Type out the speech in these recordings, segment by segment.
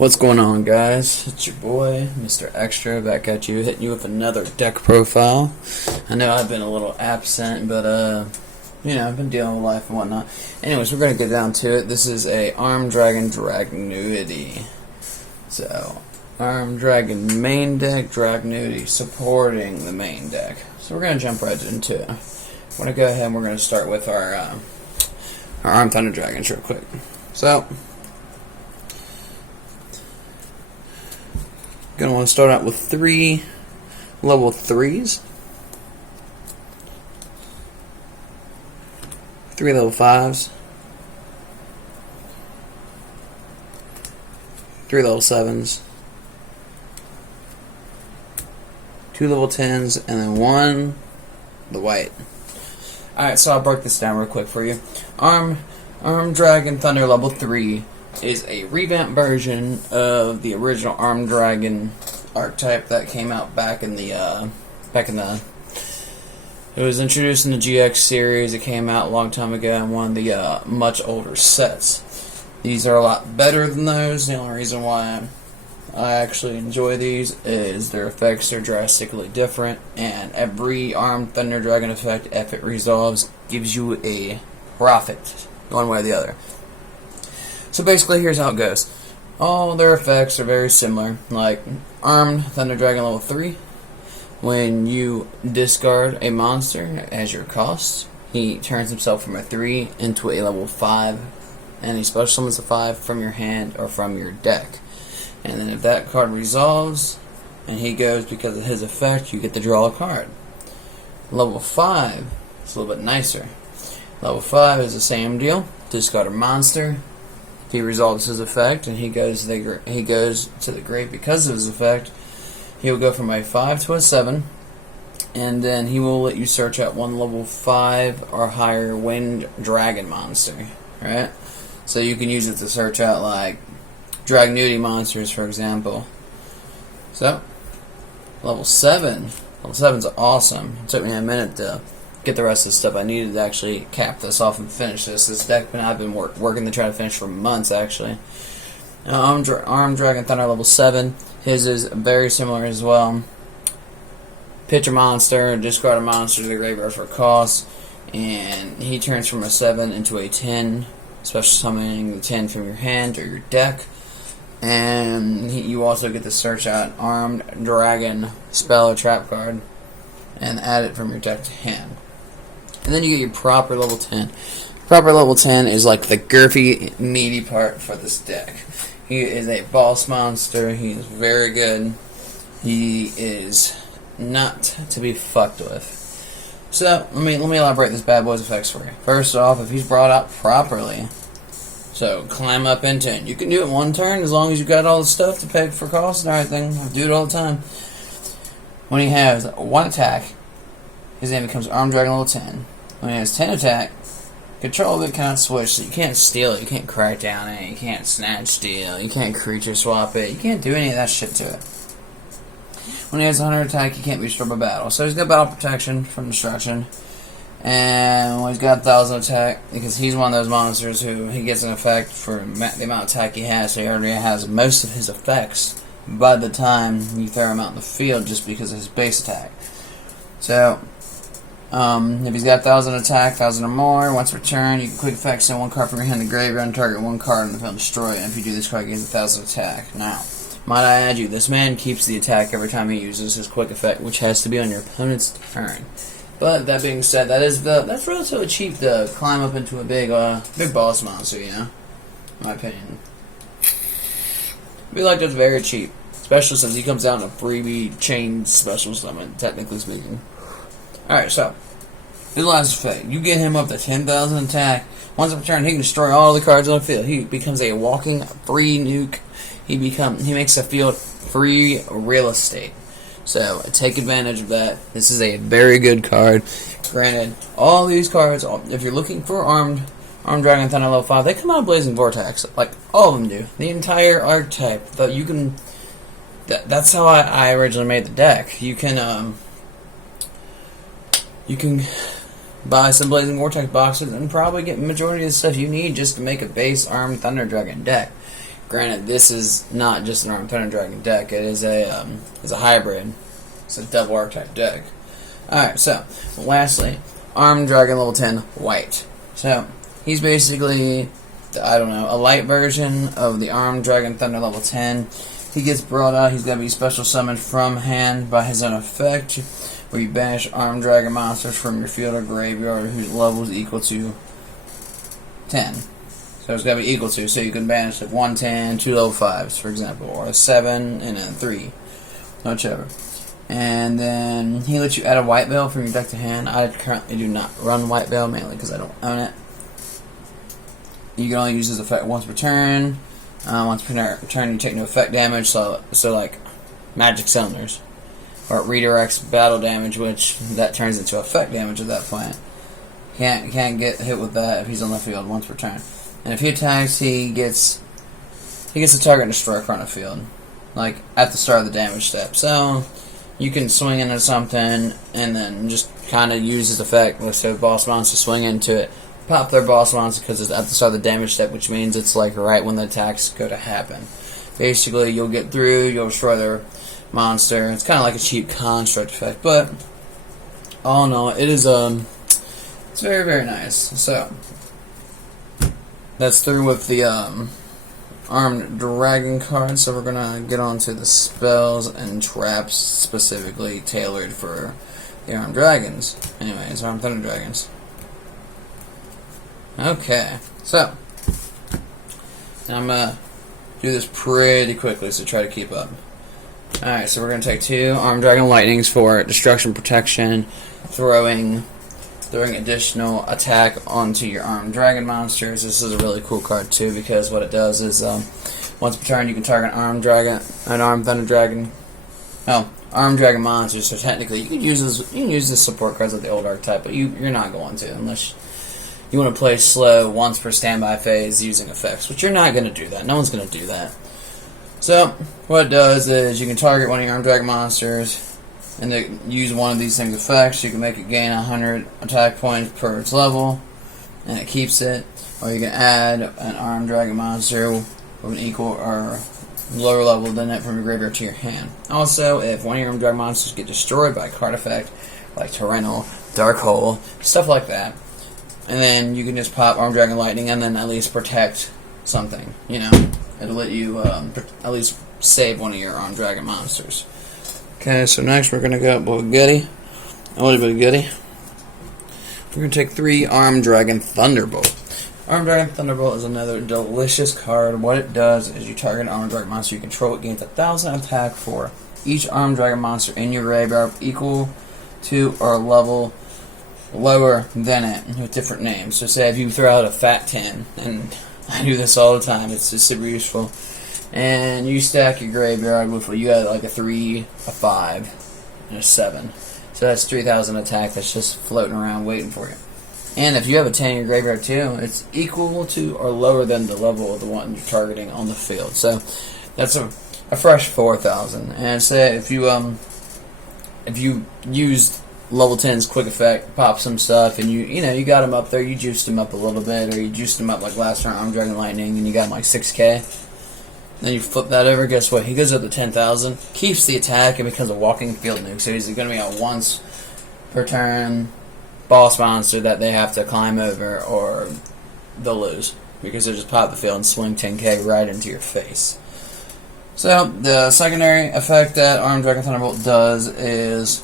What's going on, guys? It's your boy, Mr. Extra, back at you, hitting you with another deck profile. I know I've been a little absent, but, I've been dealing with life and whatnot. Anyways, we're going to get down to it. This is a Armed Dragon dragunity. So, Armed Dragon main deck, dragunity supporting the main deck. So we're going to jump right into it. We're going to go ahead and we're going to start with our Armed Thunder Dragons real quick. So, gonna want to start out with 3 level 3s, 3 level 5s, 3 level 7s, 2 level 10s, and then 1 the white. Alright, so I'll break this down real quick for you. Armed Dragon Thunder level 3 is a revamped version of the original Armed Dragon archetype that came out back in the it was introduced in the GX series. It came out a long time ago in one of the much older sets. These are a lot better than those. The only reason why I actually enjoy these is their effects are drastically different, and every Armed Thunder Dragon effect, if it resolves, gives you a profit one way or the other. So basically, here's how it goes. All their effects are very similar. Like Armed Thunder Dragon level 3, when you discard a monster as your cost, he turns himself from a 3 into a level 5, and he special summons a 5 from your hand or from your deck. And then if that card resolves, and he goes because of his effect, you get to draw a card. Level 5 is a little bit nicer. Level 5 is the same deal. Discard a monster. He resolves his effect, and he goes to the grave because of his effect. He will go from a 5 to a 7, and then he will let you search out one level 5 or higher winged dragon monster. Right? So you can use it to search out like dragunity monsters, for example. So level 7. Level 7's awesome. It took me a minute to get the rest of the stuff I needed to actually cap this off and finish this. This deck I've been working to try to finish for months, actually. Armed Dragon Thunder level 7. His is very similar as well. Pitch a monster, discard a monster to the graveyard for a cost, and he turns from a 7 into a 10, special summoning the 10 from your hand or your deck. And you also get to search out Armed Dragon spell or trap card and add it from your deck to hand. And then you get your proper level 10. Proper level 10 is like the girthy, meaty part for this deck. He is a boss monster. He is very good. He is not to be fucked with. So, let me elaborate this bad boy's effects for you. First off, if he's brought out properly, so climb up into it. You can do it one turn as long as you got all the stuff to pay for cost and everything. I do it all the time. When he has 1 attack, his name becomes Armed Dragon level 10. When he has 10 attack, control of it cannot switch, so you can't steal it, you can't crack down it, you can't snatch steal, you can't creature swap it, you can't do any of that shit to it. When he has 100 attack, he can't be destroyed by battle. So he's got battle protection from destruction. And when he's got 1,000 attack, because he's one of those monsters who he gets an effect for the amount of attack he has, so he already has most of his effects by the time you throw him out in the field just because of his base attack. So, if he's got 1,000 attack, 1,000 or more, once returned, you can quick effect send 1 card from your hand to the graveyard and target 1 card on the field and destroy it. And if you do this card, gains 1,000 attack. Now, might I add you, this man keeps the attack every time he uses his quick effect, which has to be on your opponent's turn. But that being said, that's relatively cheap to climb up into a big boss monster, you know, in my opinion. I feel like that's very cheap. Especially since he comes out in a freebie chain special summon, technically speaking. Alright, so his last effect. You get him up to 10,000 attack. Once per turn, he can destroy all the cards on the field. He becomes a walking free nuke. He makes the field free real estate. So take advantage of that. This is a very good card. Granted, all these cards, if you're looking for Armed Dragon Thunder level 5, they come out of Blazing Vortex. Like, all of them do. The entire archetype. That's how I originally made the deck. You can buy some Blazing Vortex boxes and probably get the majority of the stuff you need just to make a base Armed Thunder Dragon deck. Granted, this is not just an Armed Thunder Dragon deck. It is a hybrid. It's a double archetype deck. Alright, so lastly, Armed Dragon level 10 white. So he's basically, I don't know, a light version of the Armed Dragon Thunder level 10. He gets brought out. He's got to be special summoned from hand by his own effect, where you banish Armed Dragon monsters from your field or graveyard whose level is equal to 10. So it's got to be equal to, so you can banish like 1, 10, 2 level 5s, for example, or a 7 and a 3, whichever. And then he lets you add a white veil from your deck to hand. I currently do not run white veil, mainly because I don't own it. You can only use this effect once per turn. Once per turn, you take no effect damage, so like magic cylinders. Or it redirects battle damage, which that turns into effect damage at that point. Can't get hit with that if he's on the field once per turn. And if he attacks, he gets a target and destroy card on the field, like at the start of the damage step. So you can swing into something and then just kind of use his effect. Let's say boss monster, swing into it, pop their boss monster because it's at the start of the damage step, which means it's like right when the attacks go to happen. Basically, you'll get through, you'll destroy their monster. It's kind of like a cheap construct effect, but all in all, it is it's very, very nice. So that's through with the Armed Dragon cards. So we're gonna get on to the spells and traps specifically tailored for the Armed Dragons. Anyways, Armed Thunder Dragons. Okay, so I'm gonna do this pretty quickly, so try to keep up. Alright, so we're going to take 2 Armed Dragon Lightnings for destruction protection, throwing additional attack onto your Armed Dragon monsters. This is a really cool card too, because what it does is once per turn you can target Armed Thunder Dragon, Armed Dragon monsters. So technically you can use this support cards like the old archetype, but you're not going to unless you want to play slow once per standby phase using effects, which you're not going to do that. No one's going to do that. So, what it does is you can target one of your Armed Dragon monsters and use one of these things effects. You can make it gain 100 attack points per its level, and it keeps it. Or you can add an Armed Dragon monster with an equal or lower level than it from your graveyard to your hand. Also, if one of your Armed Dragon monsters get destroyed by a card effect, like Torrential, Dark Hole, stuff like that, and then you can just pop Armed Dragon Lightning and then at least protect something, you know. It'll let you at least save one of your Armed Dragon monsters. Okay, so next we're going to go up with Goody. A little bit of Goody. We're going to take 3 Armed Dragon Thunderbolt. Armed Dragon Thunderbolt is another delicious card. What it does is you target an Armed Dragon monster you control. It gains 1,000 attack for each Armed Dragon monster in your graveyard equal to or level lower than it with different names. So say if you throw out a Fat 10, and I do this all the time, it's just super useful, and you stack your graveyard with, you got like a 3, a 5, and a 7. So that's 3,000 attack that's just floating around waiting for you. And if you have a 10 in your graveyard too, it's equal to or lower than the level of the one you're targeting on the field. So that's a fresh 4,000. And say if you used level 10's quick effect, pop some stuff, and you got him up there, you juiced him up a little bit, or you juiced him up like last turn, Armed Dragon Lightning, and you got him like 6k. Then you flip that over, guess what? He goes up to 10,000, keeps the attack, and becomes a walking field nuke. So he's going to be a once per turn boss monster that they have to climb over, or they'll lose, because they'll just pop the field and swing 10k right into your face. So the secondary effect that Armed Dragon Thunderbolt does is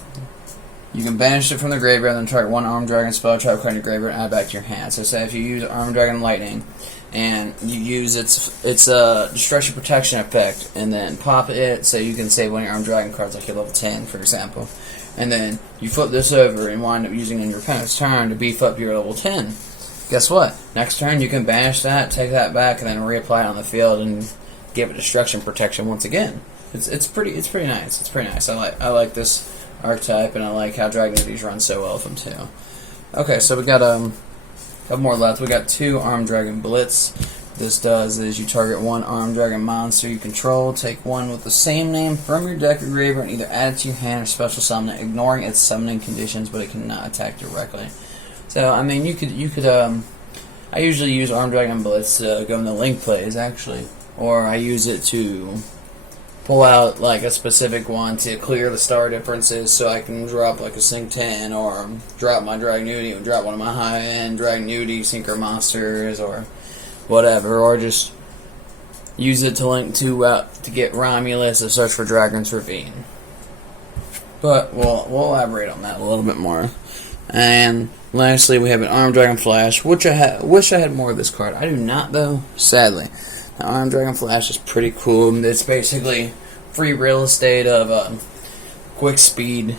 you can banish it from the graveyard and then target one Armed Dragon spell trap card in your graveyard and add it back to your hand. So say if you use Armed Dragon Lightning and you use its destruction protection effect and then pop it so you can save one of your Armed Dragon cards like your level 10 for example, and then you flip this over and wind up using it in your opponent's turn to beef up your level 10. Guess what? Next turn you can banish that, take that back, and then reapply it on the field and give it destruction protection once again. It's pretty nice. It's pretty nice. I like this archetype, and I like how Dragunity runs so well with them too. Okay, so we got a couple more left. We got 2 Armed Dragon Blitz. What this does is you target one Armed Dragon monster you control, take one with the same name from your deck or graveyard, and either add it to your hand or special summon it, ignoring its summoning conditions, but it cannot attack directly. So I mean, you could I usually use Armed Dragon Blitz to go into link plays actually, or I use it to pull out like a specific one to clear the star differences so I can drop like a Sync 10 or drop my Dragunity or drop one of my high-end Dragunity Synchro monsters or whatever, or just use it to link to get Romulus to search for Dragon's Ravine. But we'll elaborate on that a little bit more. And lastly, we have an Armed Dragon Flash, which I wish I had more of this card. I do not, though, sadly. The Armed Dragon Flash is pretty cool. It's basically free real estate of quick speed.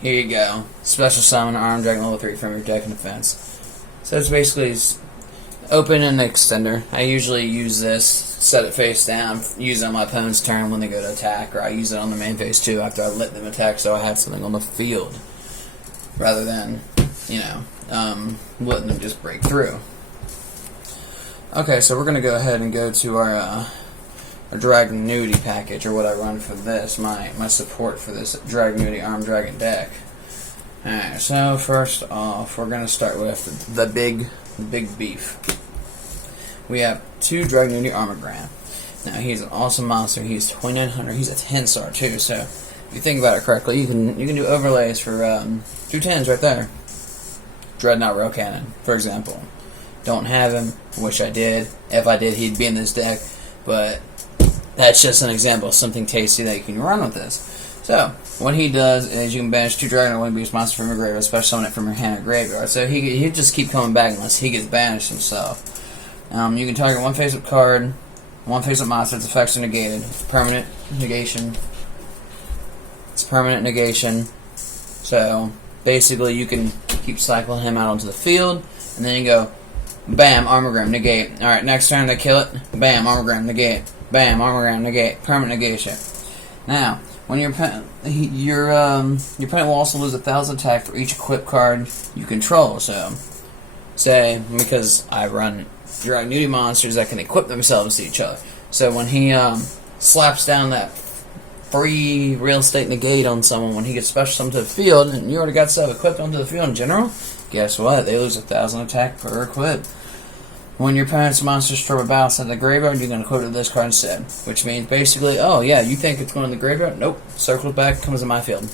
Here you go. Special summon Armed Dragon level 3 from your deck and defense. So it's basically open and extender. I usually use this, set it face down, use it on my opponent's turn when they go to attack, or I use it on the main phase too after I let them attack so I have something on the field, rather than, letting them just break through. Okay, so we're going to go ahead and go to our Dragunity package, or what I run for this, my support for this Dragunity Armed Dragon deck. Alright, so first off, we're going to start with the big beef. We have 2 Dragunity Armogram. Now, he's an awesome monster. He's 2900. He's a 10-star too, so if you think about it correctly, you can do overlays for 2 10s right there. Dreadnought Rail Cannon, for example. Don't have him. Wish I did. If I did, he'd be in this deck. But that's just an example of something tasty that you can run with this. So, what he does is you can banish 2 Dragon Wing Beast monsters from your graveyard, special summon it from your hand or graveyard. So he'll just keep coming back unless he gets banished himself. You can target 1 face-up card, 1 face-up monster. Its effects are negated. It's permanent negation. It's permanent negation. So, basically, you can keep cycling him out onto the field, and then you go, bam, Armogram, negate. Alright, next turn they kill it, bam, Armogram, negate. Bam, Armogram, negate. Permanent negation. Now, when your opponent will also lose 1,000 attack for each equipped card you control. So, say, because I run Dragunity monsters that can equip themselves to each other. So when he slaps down that free real estate negate on someone when he gets special summoned to the field, and you already got stuff equipped onto the field in general, guess what? They lose 1,000 attack per equip. When your opponent's monsters throw a bounce at the graveyard, you're going to equip to this card instead. Which means basically, oh yeah, you think it's going to the graveyard? Nope. Circles back, comes in my field.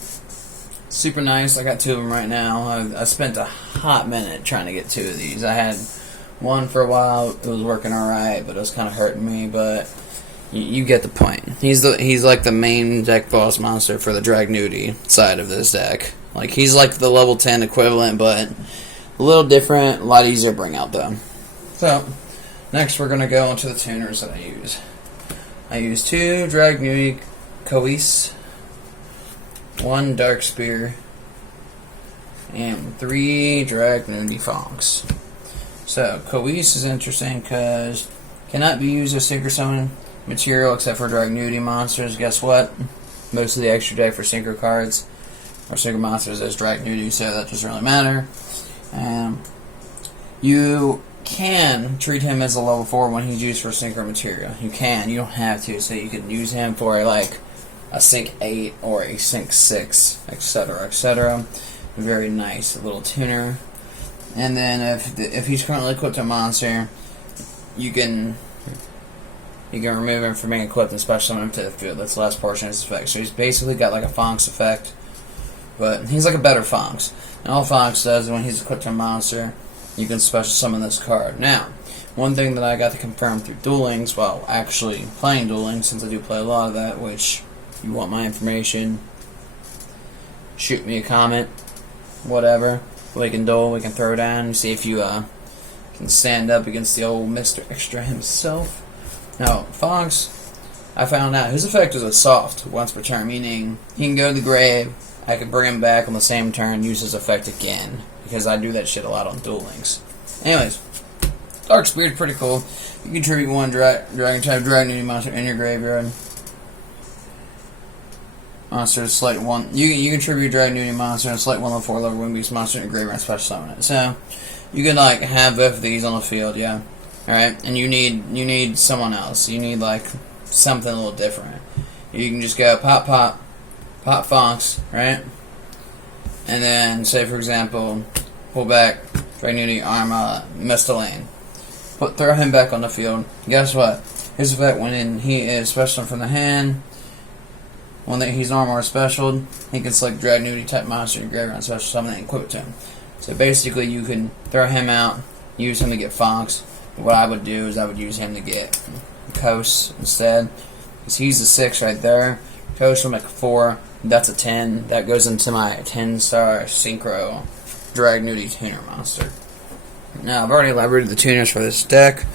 Super nice. I got 2 of them right now. I spent a hot minute trying to get 2 of these. I had one for a while. It was working alright, but it was kind of hurting me. But you get the point. He's like the main deck boss monster for the Dragunity side of this deck. Like, he's like the level 10 equivalent, but a little different, a lot easier to bring out though. So, next we're going to go into the tuners that I use. I use 2 Dragunity Coease, 1 Dark Spear, and 3 Dragunity Fonks. So, Coease is interesting because cannot be used as Synchro Summon material except for Dragunity monsters. Guess what? Most of the extra deck for Synchro cards or Synchro monsters is Dragunity, so that doesn't really matter. You can treat him as a level 4 when he's used for Synchro material. You can. You don't have to. So you can use him for a Sync 8 or a Sync 6, etc., etc. Very nice little tuner. And then if he's currently equipped to a monster, you can remove him from being equipped and special summon him to the field. That's the last portion of his effect. So he's basically got like a Fonks effect, but he's like a better Fonks. And all Fonks does when he's equipped to a monster, you can special summon this card. Now, one thing that I got to confirm through Duel Links, while actually playing Duel Links, since I do play a lot of that, which, if you want my information, shoot me a comment, whatever. We can duel, we can throw down, and see if you can stand up against the old Mr. Extra himself. Now, Fonks, I found out his effect is a soft once per turn, meaning he can go to the grave, I can bring him back on the same turn, use his effect again, because I do that shit a lot on Duel Links. Anyways, Dark Spear is pretty cool. You can tribute 1 Dragon-type Dragunity monster in your graveyard. Monster to select 1. You can tribute Dragunity monster and select 1 level 4 level Wing Beast monster in your graveyard and special summon it. So, you can have both of these on the field, yeah. Alright, and you need someone else. You need something a little different. You can just go pop Fonks, right? And then, say for example, pull back Dragunity Arma Mistalain. Throw him back on the field. Guess what? His effect when he is special from the hand, when he's normal or special, he can select dragunity type monster in your graveyard and special summon it and equip it to him. So basically you can throw him out, use him to get Fox. What I would do is I would use him to get Coast instead, because he's a 6 right there. Coast will make a 4, that's a 10. That goes into my 10-star Synchro Dragunity tuner monster. Now I've already elaborated the tuners for this deck.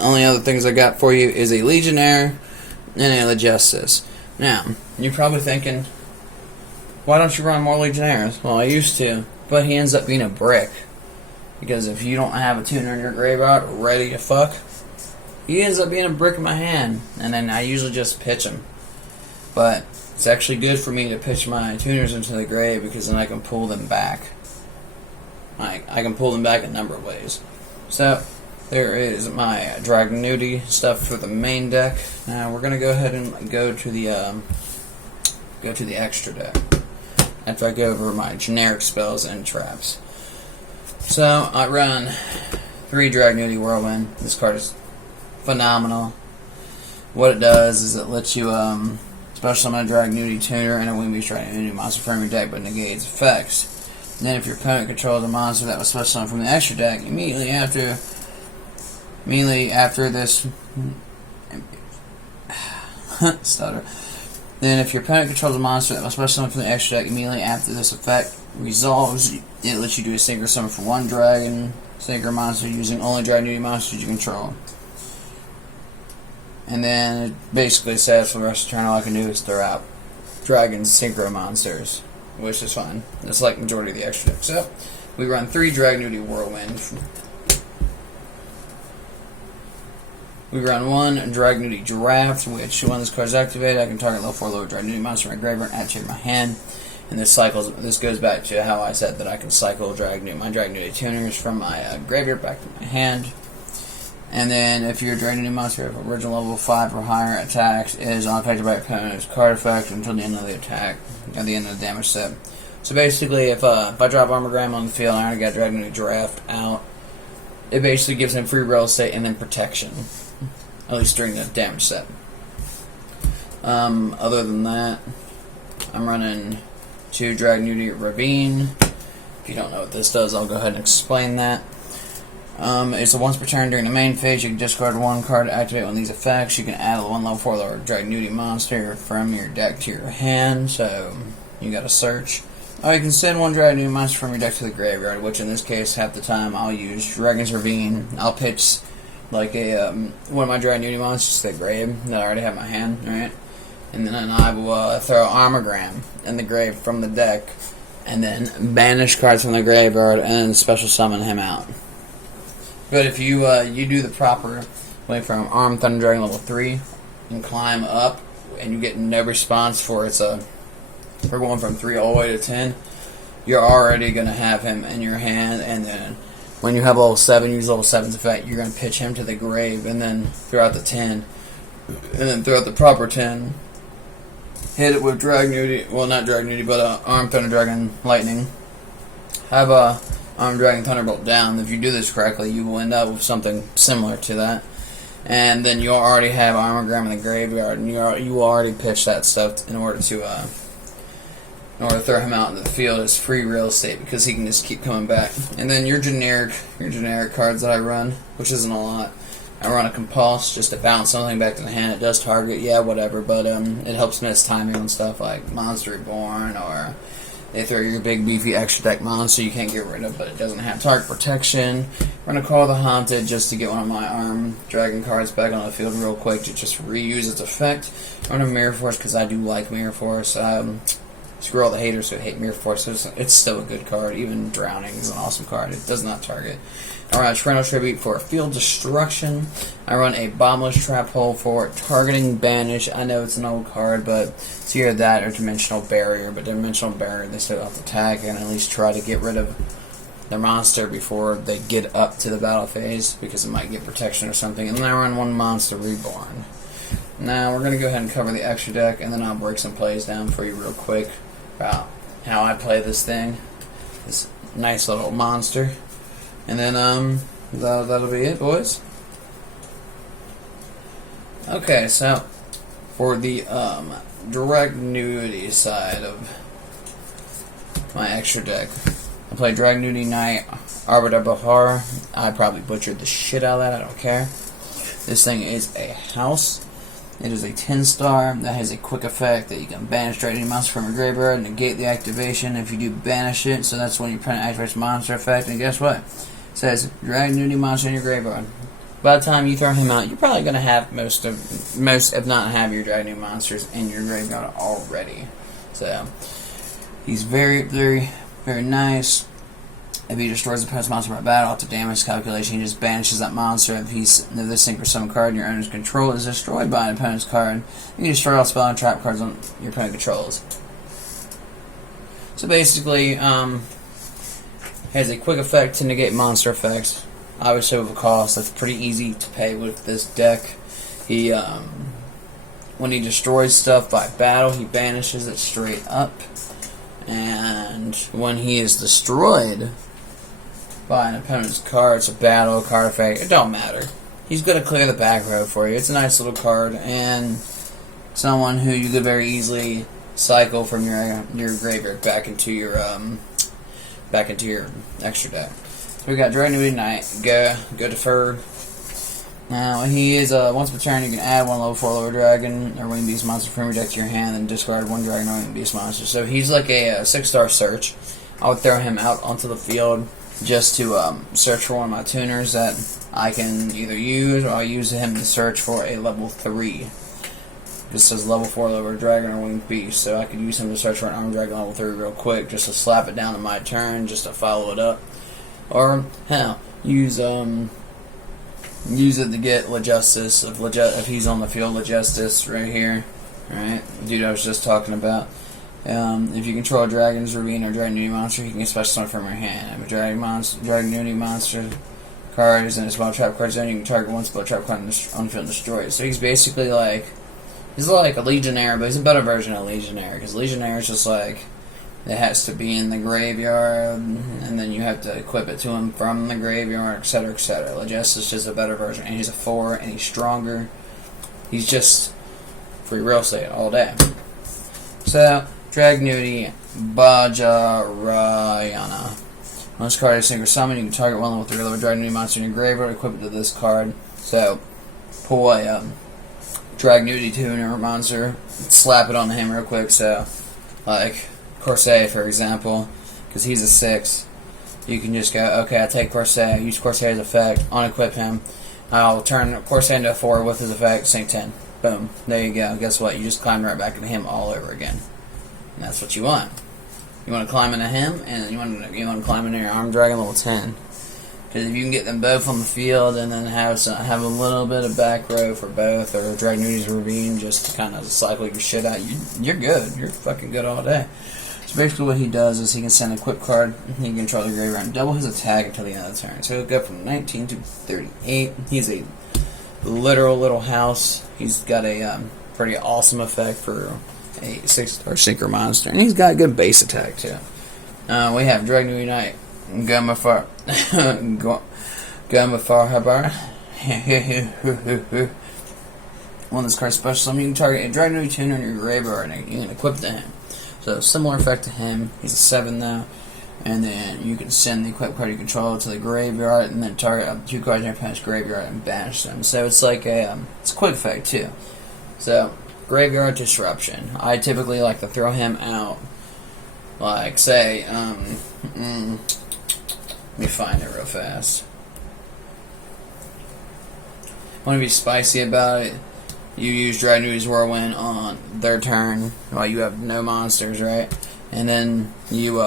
Only other things I got for you is a Legionnaire and a Legestus. Now, you're probably thinking, why don't you run more Legionnaires? Well, I used to, but he ends up being a brick. Because if you don't have a tuner in your graveyard ready to fuck, he ends up being a brick in my hand. And then I usually just pitch him. But it's actually good for me to pitch my tuners into the grave, because then I can pull them back. I can pull them back a number of ways. So, there is my Dragunity stuff for the main deck. Now we're gonna go ahead and go to the extra deck after I go over my generic spells and traps. So I run 3 Dragunity Whirlwind. This card is phenomenal. What it does is it lets you special summon a Dragunity tuner and a wing beast Dragunity monster from your deck, but negates effects. And then if your opponent controls a monster that was special summoned from the extra deck, immediately after this stutter. Then if your opponent controls a monster that was special summoned from the extra deck, immediately after this effect resolves, it lets you do a synchro summon for 1 dragon synchro monster using only Dragunity monsters you control. And then it basically says for the rest of the turn all I can do is throw out dragon synchro monsters, which is fine. It's like majority of the extra deck. So we run 3 Dragunity Whirlwind. We run 1 Dragunity Draft, which when this card is activated, I can target level 4 lower Dragunity monster in my graveyard and add to my hand. And this goes back to how I said that I can cycle my Dragunity tuners from my graveyard back to my hand. And then if your Dragunity monster of original level 5 or higher attacks is unaffected by your opponent's card effect until the end of the attack, at the end of the damage step. So basically, if I drop Armogram on the field and I already got Dragunity Draft out, it basically gives him free real estate and then protection. At least during the damage step. Other than that, I'm running 2 Dragunity Ravine. If you don't know what this does, I'll go ahead and explain that. It's a once per turn during the main phase. You can discard 1 card to activate one of these effects. You can add a 1 level 4 lower Dragunity monster from your deck to your hand. So you got to search. Or you can send 1 Dragunity monster from your deck to the graveyard, which in this case, half the time, I'll use Dragon's Ravine. I'll pitch like one of my Dragunity monsters to the grave that I already have in my hand, right? And then I will throw Armogram in the grave from the deck, and then banish cards from the graveyard, and then special summon him out. But if you do the proper way from Arm Thunder Dragon level 3 and climb up, and you get no response for we're going from 3 all the way to 10, you're already going to have him in your hand, and then when you have level 7, use level 7's effect, you're going to pitch him to the grave, and then throw out the 10, and then throw out the proper 10. Hit it with Dragunity, well not Dragunity, but Arm Thunder Dragon Lightning. Have Arm Dragon Thunderbolt down. If you do this correctly, you will end up with something similar to that. And then you'll already have Armogram in the graveyard, and you will already pitch that stuff in order to throw him out into the field as free real estate, because he can just keep coming back. And then your generic cards that I run, which isn't a lot. I run a Compulse just to bounce something back to the hand. It does target, yeah, whatever, but it helps miss timing on stuff like Monster Reborn, or they throw your big beefy extra deck monster you can't get rid of, but it doesn't have target protection. Run a Call the Haunted just to get one of my Arm Dragon cards back on the field real quick to just reuse its effect. Run a Mirror Force because I do like Mirror Force. Screw all the haters who hate Mirror Force. It's still a good card. Even Drowning is an awesome card. It does not target. I run a Torrential Tribute for Field Destruction. I run a Bombless Trap Hole for targeting Banish. I know it's an old card, but it's either that or Dimensional Barrier. But Dimensional Barrier, they still have to attack and at least try to get rid of their monster before they get up to the battle phase, because it might get protection or something. And then I run 1 Monster Reborn. Now we're going to go ahead and cover the extra deck, and then I'll break some plays down for you real quick about how I play this thing, this nice little monster, and then that'll be it, boys. Okay, so for the dragunity side of my extra deck, I play Dragunity Knight, Arbiter Bahar. I probably butchered the shit out of that, I don't care. This thing is a house. It is a 10-star that has a quick effect that you can banish Dragon monster from your graveyard and negate the activation if you do banish it. So that's when your opponent activates monster effect. And guess what? It says Dragunity monster in your graveyard. By the time you throw him out, you're probably going to have most, if not have your Dragunity monsters in your graveyard already. So he's very, very, very nice. If he destroys the opponent's monster by battle, after damage calculation, he just banishes that monster. If this sync or summon card in your owner's control is destroyed by an opponent's card, you can destroy all spell and trap cards on your opponent controls. So basically, has a quick effect to negate monster effects. Obviously with a cost, that's pretty easy to pay with this deck. He, when he destroys stuff by battle, he banishes it straight up. And when he is destroyed by an opponent's card, it's a battle, card effect, it don't matter. He's going to clear the back row for you. It's a nice little card, and someone who you could very easily cycle from your graveyard back into your extra deck. So we got Dragunity Knight, go deferred. Now he is once per turn you can add one level 4 lower dragon or winged beast monster from your deck to your hand and discard one dragon or winged beast monster. So he's like a 6-star search. I would throw him out onto the field just to search for one of my tuners that I can either use, or I'll use him to search for a level 3. This says level 4 lower dragon or winged beast, so I could use him to search for an armed dragon level 3 real quick just to slap it down in my turn just to follow it up. Or hell, use it to get Lejustice if he's on the field. Lejustice right here, right? The dude I was just talking about. If you control a Dragon's Ravine or Dragunity monster, you can get special summon from your hand. If a Dragunity monster card is in a spell trap card zone, you can target one spell trap card on the field and destroy it. So he's basically like a Legionnaire, but he's a better version of Legionnaire, because Legionnaire is just like, it has to be in the graveyard, and then you have to equip it to him from the graveyard, etc., etc. Lejustice is just a better version, and he's a 4, and he's stronger. He's just free real estate all day. So, Dragunity Bajarayana. When this card is sync or summon, you can target one level 3 level Dragunity monster in your graveyard, equip it to this card. So, pull a Dragunity tuner monster, slap it on him real quick. So, like Corsair, for example, because he's a 6, you can just go, okay, I take Corsair, use Corsair's effect, unequip him, I'll turn Corsair into a 4 with his effect, sync 10. Boom. There you go. Guess what? You just climb right back into him all over again. And that's what you want. You want to climb into him, and you want to climb into your armed dragon level 10. Because if you can get them both on the field and then have a little bit of back row for both, or Dragunity's Ravine just to kind of cycle your shit out, you're good. You're fucking good all day. So basically what he does is he can send a equip card, he can control the graveyard, and double his attack until the end of the turn. So he'll go from 19 to 38. He's a literal little house. He's got a pretty awesome effect for a 6-star sinker monster, and he's got a good base attack too. We have Dragunity Knight, Gomafar Habar. When this card's special summon, you can target a Dragunity tuner in your graveyard, and you can equip to him. So similar effect to him. He's a 7 though, and then you can send the equip card you control to the graveyard, and then target 2 cards in your opponent's graveyard and banish them. So it's like it's a quick effect too. So graveyard disruption. I typically like to throw him out. Like say, let me find it real fast. Want to be spicy about it? You use Dragunity's Whirlwind on their turn while you have no monsters, right? And then you,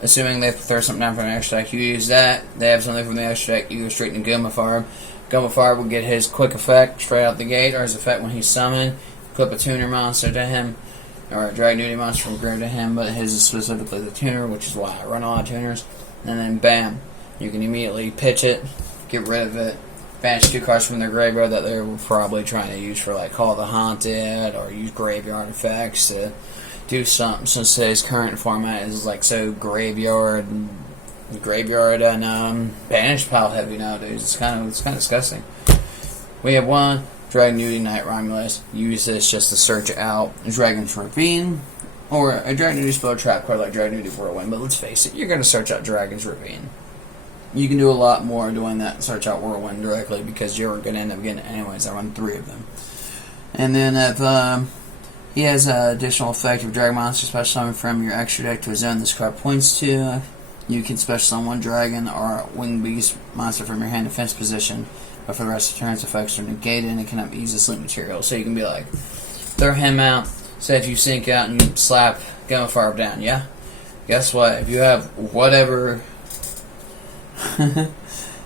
assuming they throw something down from the extra deck, you use that. They have something from the extra deck, you go straight into Gomafar. Gomafar will get his quick effect straight out the gate, or his effect when he's summoned. Equip a tuner monster to him, or a Dragunity monster from grave to him, but his is specifically the tuner, which is why I run a lot of tuners. And then bam, you can immediately pitch it, get rid of it, banish 2 cards from their graveyard that they were probably trying to use for like Call the Haunted, or use graveyard effects to do something, since today's current format is like so graveyard and banish pile heavy nowadays. It's kind of disgusting. We have one Dragunity Knight Romulus. Use this just to search out Dragon's Ravine, or a Dragunity spell trap card like Dragunity Whirlwind, but let's face it, you're going to search out Dragon's Ravine. You can do a lot more doing that, search out Whirlwind directly, because you're going to end up getting it anyways. I run 3 of them. And then if he has an additional effect of Dragon Monster special summon from your extra deck to a zone this card points to, you can special summon 1 dragon or a winged beast monster from your hand defense position, but for the rest of the turn's effects are negated and it cannot be used as link material. So you can be like, throw him out, say if you sink out and you slap Game of Fire down, yeah? Guess what? If you have whatever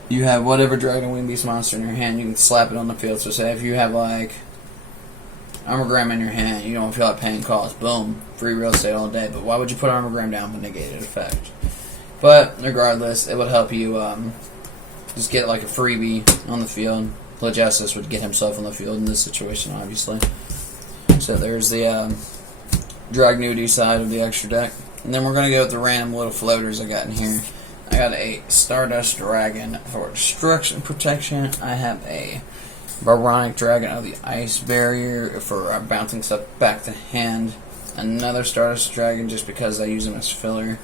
you have whatever dragon winged beast monster in your hand, you can slap it on the field. So say if you have like Armogram in your hand, you don't feel like paying cost, boom, free real estate all day. But why would you put Armogram down with negated effect? But regardless, it would help you just get like a freebie on the field. Justice would get himself on the field in this situation, obviously. So there's the Dragunity side of the extra deck. And then we're going to go with the random little floaters I got in here. I got a Stardust Dragon for destruction protection. I have a Barbaric Dragon of the Ice Barrier for bouncing stuff back to hand. Another Stardust Dragon just because I use him as filler.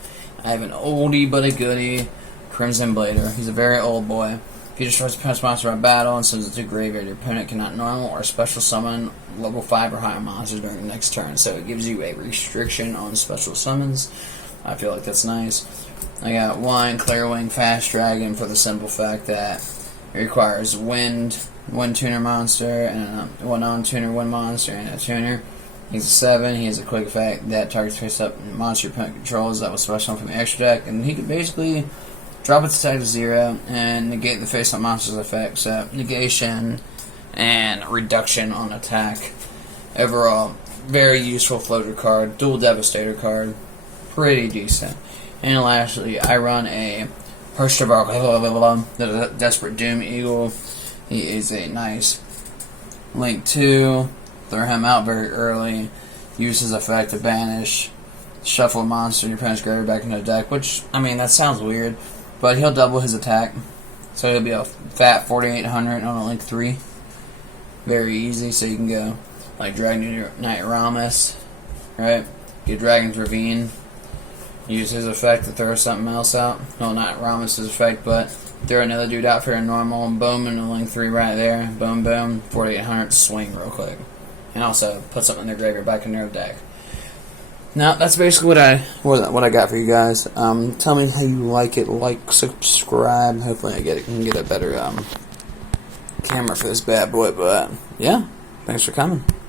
I have an oldie but a goodie, Crimson Blader. He's a very old boy. If you destroy a opponent's monster by battle and sends it to graveyard, your opponent cannot normal or special summon level 5 or higher monsters during the next turn. So it gives you a restriction on special summons. I feel like that's nice. I got 1 Clearwing Fast Dragon for the simple fact that it requires wind, 1 tuner monster, and 1 non-tuner, 1 monster, and a tuner. He's a 7. He has a quick effect that targets face-up monster your opponent controls that was special from the extra deck, and he could basically drop its attack to 0 and negate the face-up monster's effect. So negation and reduction on attack. Overall, very useful floater card, dual devastator card, pretty decent. And lastly, I run a the Desperate Doom Eagle. He is a nice Link 2. Throw him out very early. Use his effect to banish. Shuffle a monster in your opponent's graveyard back into the deck. Which, I mean, that sounds weird. But he'll double his attack. So he'll be a fat 4,800 on a Link 3. Very easy. So you can go like Dragon Knight Ramus. Right? Get Dragon's Ravine. Use his effect to throw something else out. No, not Ramus's effect, but throw another dude out for a normal. Boom, and a Link 3 right there. Boom, boom. 4,800. Swing real quick. And also put something in their graveyard back in their deck. Now, that's basically what I got for you guys. Tell me how you like it. Like, subscribe. Hopefully I can get a better camera for this bad boy. But, yeah. Thanks for coming.